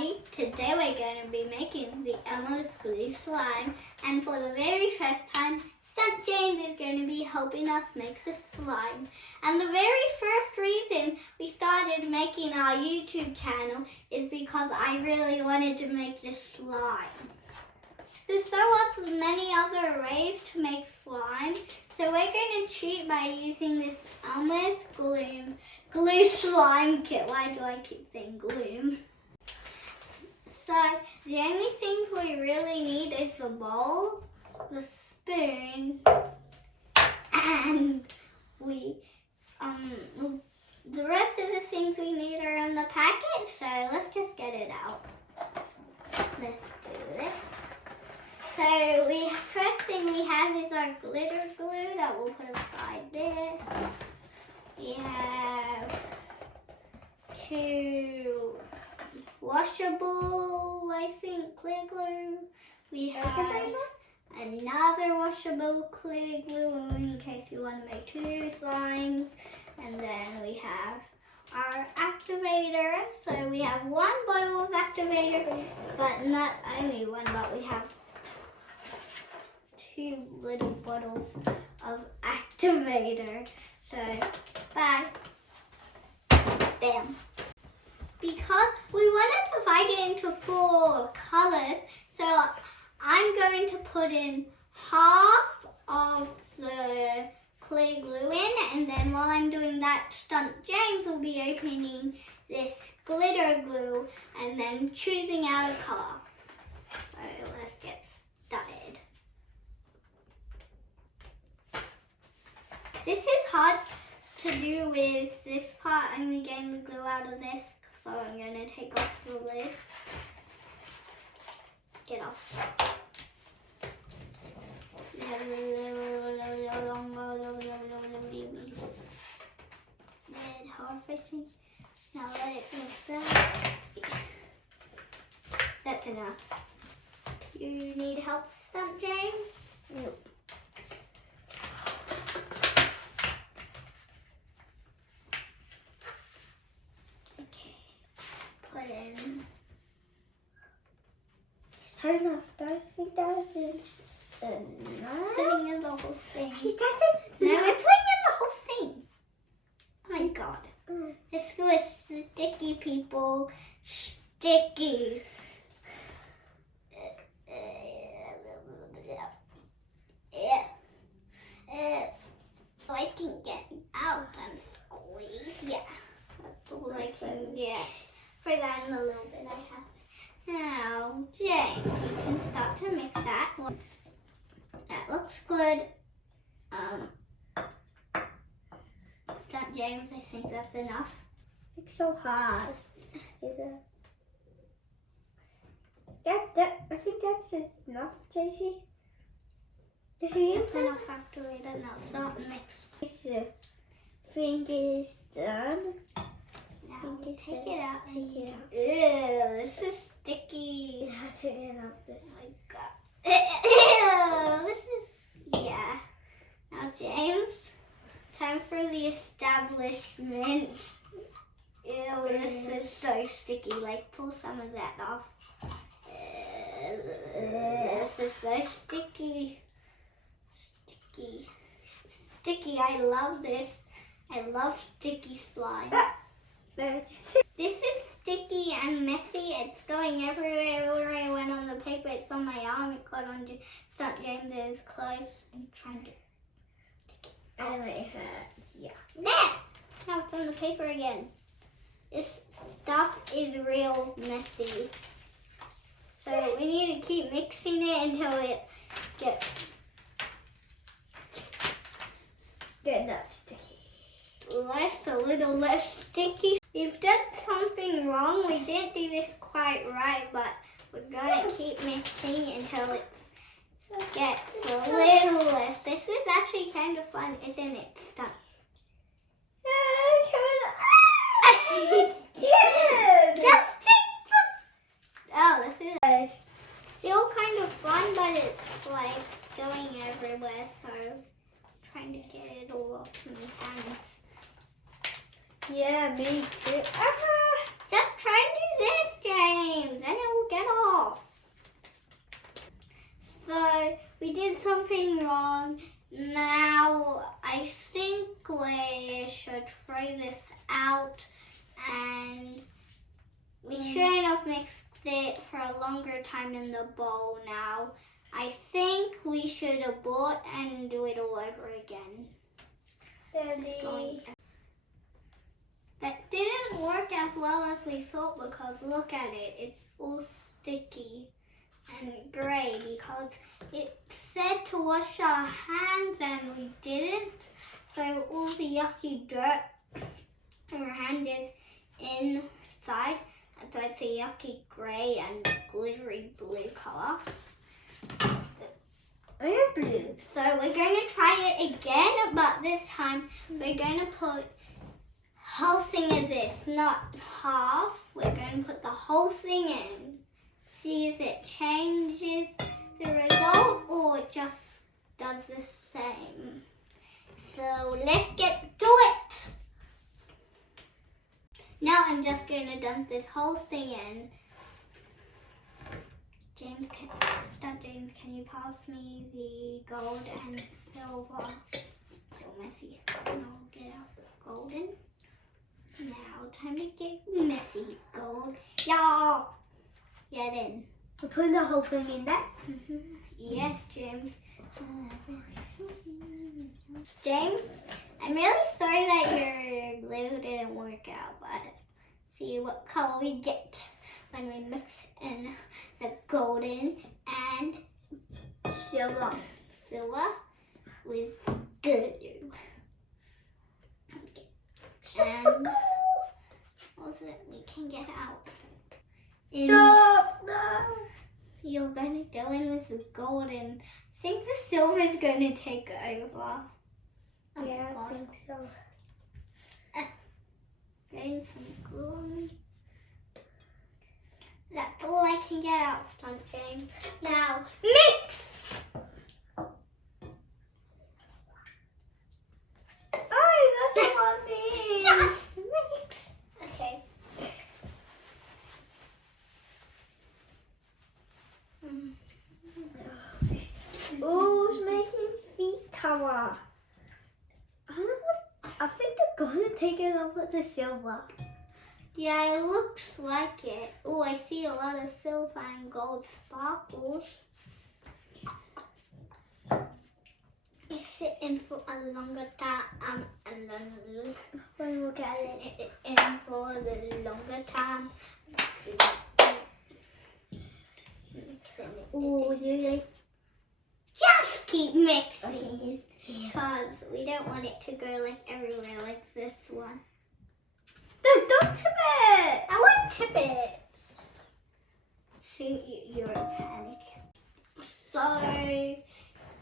everybody. Today we're going to be making the Elmo's Glue Slime, and for the very first time, Stunt James is going to be helping us make the slime. And the very first reason we started making our YouTube channel is because I really wanted to make this slime. There's so many other ways to make slime, so we're going to cheat by using this Elmo's Glue Slime Kit. Why do I keep saying gloom? So the only things we really need is the bowl, the spoon, and the rest of the things we need are in the packet. So let's just get it out. Let's do this. So first thing we have is our glitter glue that we'll put aside there. We have 2 washable, I think, clear glue. We have another washable clear glue in case you want to make 2 slimes. And then we have our activator. So we have 1 bottle of activator, but not only 1, but we have 2 little bottles of activator. So, bam. Because we wanted to divide it into 4 colors, so I'm going to put in half of the clear glue in, and then while I'm doing that, Stunt James will be opening this glitter glue and then choosing out a color. So let's get started. This is hard to do with this part, only getting the glue out of this, so I'm going to take off the lid. Get off. Lid hard facing. Now let it mix that. That's enough. You need help, Stunt James? Nope. Put in. Turn off those 3,000. Putting in the whole thing. He doesn't. No, we're putting in the whole thing. Oh my god. This glue is sticky, people. Sticky. I can get out and squeeze. Yeah. That's all I can get. For that in a little bit I have. Now, James, you can start to mix that. That looks good. Stunt James, I think that's enough. It's so hard. I think that's enough, JC. That's enough activator. Now start mix. This thing is done. Now take it out. Take it out. Ew, this is sticky. Yeah, take it off this. Oh my god. Ew, this is, yeah. Now James, time for the establishment. Ew, this is so sticky. Like, pull some of that off. This is so sticky. Sticky, I love this. I love sticky slime. This is sticky and messy. It's going everywhere I went on the paper. It's on my arm. It got on Stunt James's clothes. I'm trying to take it out of my hat. Yeah. There! Now it's on the paper again. This stuff is real messy. So we need to keep mixing it until it gets not sticky. A little less sticky. We've done something wrong. We didn't do this quite right, but we're gonna keep mixing until it gets a little less. This is actually kind of fun, isn't it? Stunt. Just take some. Oh, this is still kind of fun, but it's like going everywhere. So trying to get it all off my hands. Yeah, me too. Just try to do this, James. a longer time in the bowl now. I think we should abort and do it all over again. Daddy. That didn't work as well as we thought because look at it. It's all sticky and grey because it said to wash our hands and we didn't. So all the yucky dirt in our hand is inside. And so it's a yucky grey and glittery blue colour. I'm blue. So we're going to try it again, but this time we're going to put whole thing as this, not half. We're going to put the whole thing in. See if it changes the result or it just does the same. So let's get to it. Now I'm just going to dump this whole thing in. James, can you pass me the gold and silver? So messy. No, get out golden. Now time to get messy. Gold. Yeah. Get in. We're putting the whole thing in there. Yes, James. James, I'm really sorry that your blue didn't work out, but see what color we get when we mix in the golden and Silver. with blue. Okay. And also we can get out. No. You're going to go in with the golden. I think the silver is going to take over. Oh Yeah, my I God. think so. Getting some glue on me. That's all I can get out, Stunt James. Now, mix! Oh, that's what me. Just mix! Okay. Oh, it's making his feet come off. I think they're going to take it off with the silver. Yeah, it looks like it. Oh, I see a lot of silver and gold sparkles. Mix it in for a longer time and then Look at it. in for the longer time. Mix it. Oh, you Just keep mixing Okay. because we don't want it to go like everywhere like this one. don't tip it. I won't tip it. See, you're in panic. So,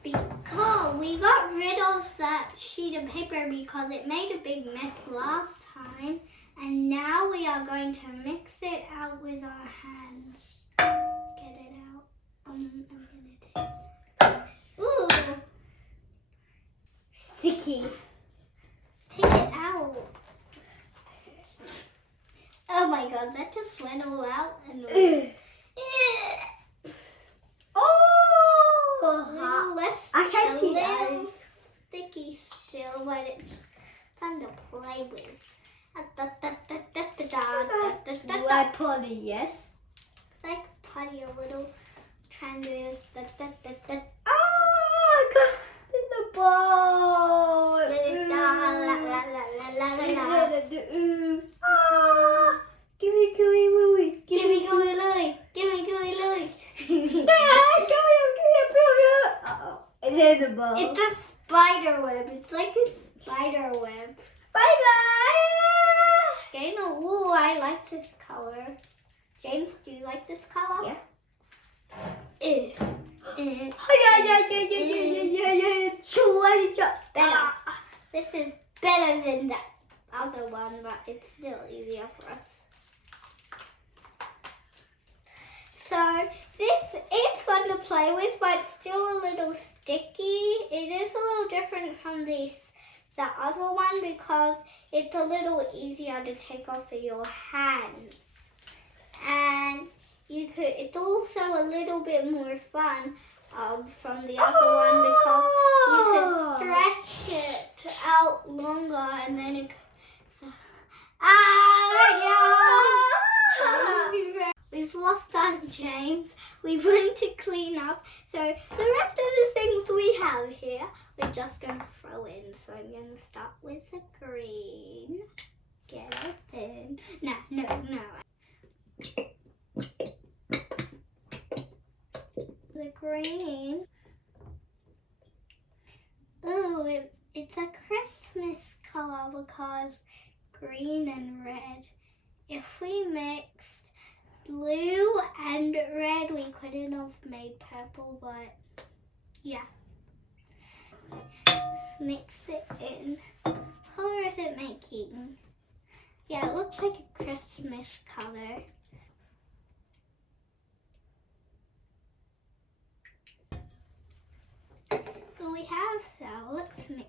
because we got rid of that sheet of paper because it made a big mess last time, and now we are going to mix it out with our hands. Get it out. I'm gonna take this. Ooh, Sticky. take it out. Oh my God, that just went all out and. A little less, I can't a see little that. sticky still, but it's fun to play with. Do I put it yes? Like putty a little triangle. Oh, I got in the ball. Ah, give me gooey wooey. Give me gooey Louie. Give me gooey Louie. Uh-oh. It's in the ball. It's a spider web. It's like a spider web. Bye-bye. Okay, no, ooh, I like this color. James, do you like this color? Yeah. Better. This is better than that other one, but it's still easier for us. So this is fun to play with, but it's still a little sticky. It is a little different from the other one because it's a little easier to take off of your hands. And it's also a little bit more fun from the other one because you can stretch it out longer and then it goes. We've lost our Stunt James. We want to clean up. So the rest of the things we have here, we're just going to throw in. So I'm going to start with the green. Get open. No. The green. Ooh, it's a Christmas color because green and red. If we mixed blue and red, we couldn't have made purple, but yeah. Let's mix it in. What color is it making? Yeah, it looks like a Christmas color. So we have that. Let's mix.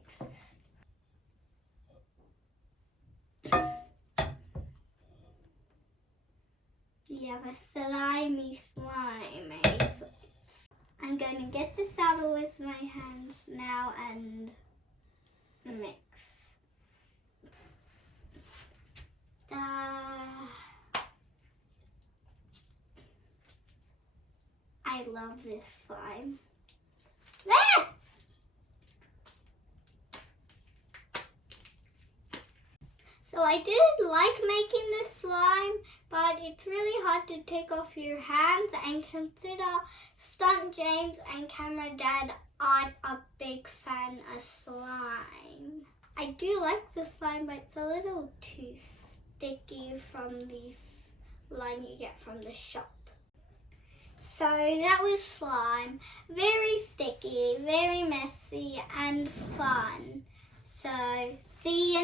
We have a slimy slime. I'm going to get this out with my hands now and mix. I love this slime. Ah! So I did like making this slime, but it's really hard to take off your hands, and consider Stunt James and Camera Dad aren't a big fan of slime. I do like the slime, but it's a little too sticky from the slime you get from the shop. So that was slime. Very sticky, very messy and fun. So see ya.